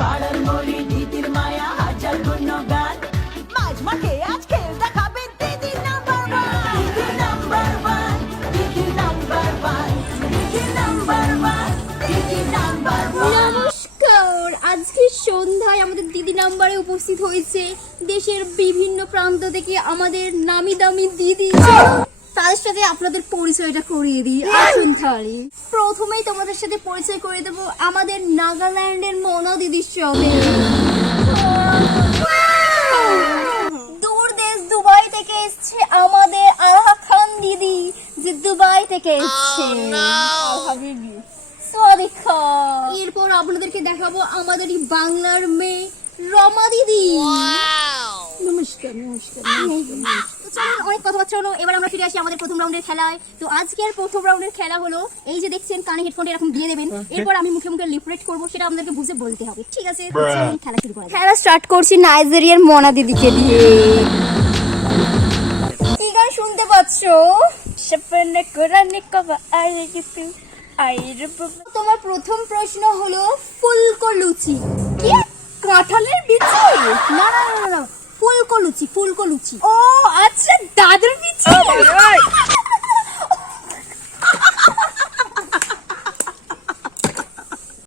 পাড়ার মোড়ে দিদির মায়া হাজার গুণগান মাঝ মাঠে আজ খেল দেখাবে দিদি নাম্বার ওয়ান দিদি নাম্বার ওয়ান দিদি নাম্বার ওয়ান দিদি নাম্বার ওয়ান দিদি নাম্বার ওয়ান। নমস্কার, আজকে সন্ধ্যায় আমাদের দিদি নাম্বারে উপস্থিত হয়েছে দেশের বিভিন্ন প্রান্ত থেকে আমাদের নামি দামি দিদি। তাদের সাথে আপনাদের পরিচয়টা করিয়ে দিই, আসুন তাহলে। প্রথমেই তোমাদের সাথে পরিচয় করে দেবো আমাদের নাগাল্যান্ডের মোনা দিদির সাথে। দূর দেশ দুবাই থেকে এসছে আমাদের আলাহা খান দিদি, যে দুবাই থেকে এসছে। এরপর আপনাদেরকে দেখাবো আমাদের বাংলার মেয়ে রমা দিদি। নমস্কার নমস্কার। তো চলুন অনেক কথাবার্তা হলো, এবার আমরা ফিরে আসি আমাদের প্রথম রাউন্ডের খেলায়। তো আজকের প্রথম রাউন্ডের খেলা হলো এই যে দেখছেন, কানে হেডফোনটা এরকম দিয়ে দেবেন, এরপর আমি মুখে মুখে লিপরেট করবো, সেটা আপনাদেরকে বুঝে বলতে হবে, ঠিক আছে? চলুন খেলা শুরু করা যাক। খেলা স্টার্ট করছি নাইজেরিয়ার মোনা দিদিকে দিয়ে। কি গান শুনতে পাচ্ছো? তোমার প্রথম প্রশ্ন হলো ফুলকো লুচি কি? কাঁঠালের বিচি? না না না না, ফুলকো লুচি, ফুলকো লুচি। ও